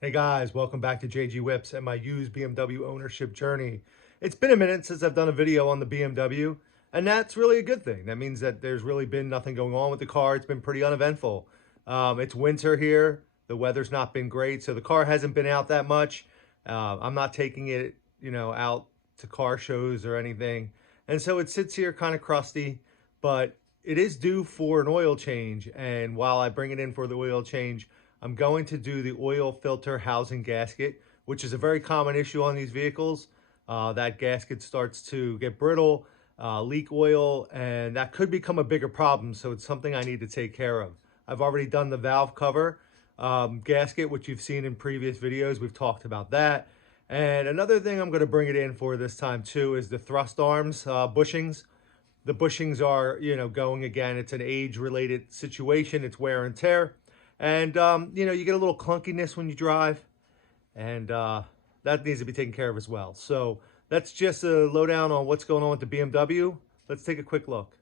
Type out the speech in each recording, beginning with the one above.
Hey guys, welcome back to JG Whips and my used BMW ownership journey. It's been a minute since I've done a video on the BMW, and that's really a good thing. That means that there's really been nothing going on with the car. It's been pretty uneventful. It's winter here. The weather's not been great, so the car hasn't been out that much. I'm not taking it, out to car shows or anything. And so it sits here kind of crusty, but it is due for an oil change. And while I bring it in for the oil change, I'm going to do the oil filter housing gasket, which is a very common issue on these vehicles. That gasket starts to get brittle, leak oil, and that could become a bigger problem. So it's something I need to take care of. I've already done the valve cover gasket, which you've seen in previous videos. We've talked about that. And another thing I'm going to bring it in for this time too is the thrust arms bushings. The bushings are, going again. It's an age-related situation. It's wear and tear. And, you get a little clunkiness when you drive, and that needs to be taken care of as well. So that's just a lowdown on what's going on with the BMW. Let's take a quick look.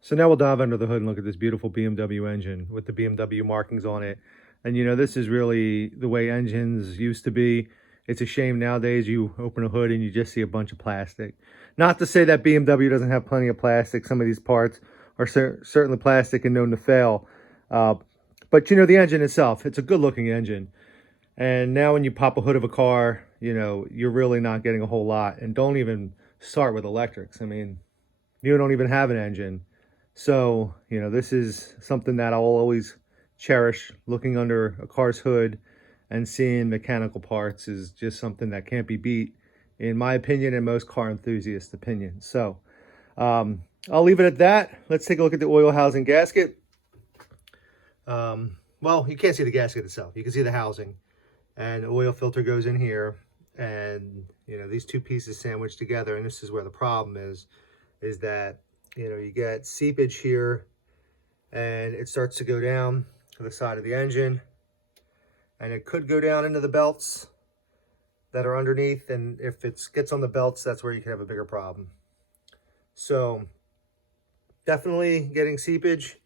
So now we'll dive under the hood and look at this beautiful BMW engine with the BMW markings on it. And, this is really the way engines used to be. It's a shame nowadays you open a hood and you just see a bunch of plastic. Not to say that BMW doesn't have plenty of plastic. Some of these parts are certainly plastic and known to fail. But the engine itself, it's a good looking engine. And now when you pop a hood of a car, you're really not getting a whole lot. And don't even start with electrics. I mean, you don't even have an engine. So, this is something that I'll always cherish. Looking under a car's hood and seeing mechanical parts is just something that can't be beat, in my opinion, and most car enthusiasts' opinions. So, I'll leave it at that. Let's take a look at the oil housing gasket. Well, you can't see the gasket itself. You can see the housing, and the oil filter goes in here, and these two pieces sandwiched together. And this is where the problem is that you get seepage here, and it starts to go down to the side of the engine, and it could go down into the belts that are underneath. And if it gets on the belts, that's where you can have a bigger problem. So definitely getting seepage.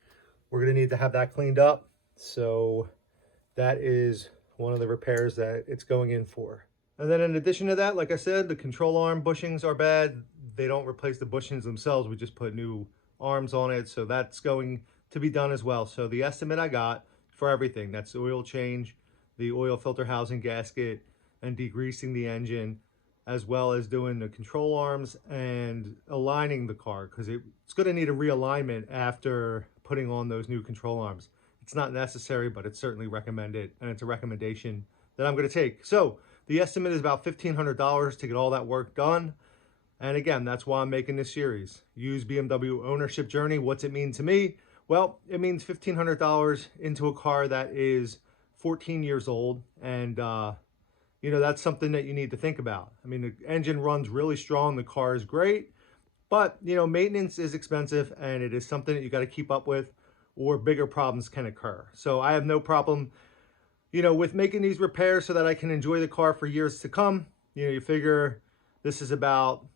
We're going to need to have that cleaned up. So that is one of the repairs that it's going in for. And then in addition to that, like I said, the control arm bushings are bad. They don't replace the bushings themselves. We just put new arms on it. So that's going to be done as well. So the estimate I got for everything, that's the oil change, the oil filter housing gasket, and degreasing the engine, as well as doing the control arms and aligning the car, because it's going to need a realignment after putting on those new control arms. It's not necessary, but it's certainly recommended, and it's a recommendation that I'm going to take. So the estimate is about $1,500 to get all that work done. And again, that's why I'm making this series. Use BMW Ownership Journey. What's it mean to me? Well, it means $1,500 into a car that is 14 years old. And, that's something that you need to think about. I mean, the engine runs really strong. The car is great. But, maintenance is expensive, and it is something that you got to keep up with, or bigger problems can occur. So I have no problem, with making these repairs so that I can enjoy the car for years to come. You figure this is about,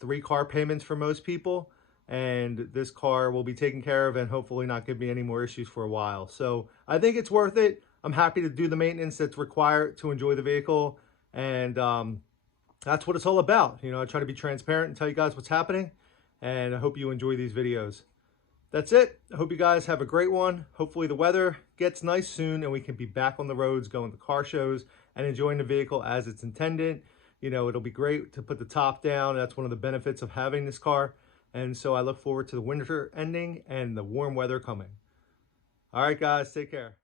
3 car payments for most people, and this car will be taken care of and hopefully not give me any more issues for a while. So I think it's worth it. I'm happy to do the maintenance that's required to enjoy the vehicle, and that's what it's all about. I try to be transparent and tell you guys what's happening, and I hope you enjoy these videos. That's it. I hope you guys have a great one. Hopefully the weather gets nice soon and we can be back on the roads, going to car shows and enjoying the vehicle as it's intended. It'll be great to put the top down. That's one of the benefits of having this car. And so I look forward to the winter ending and the warm weather coming. All right, guys, take care.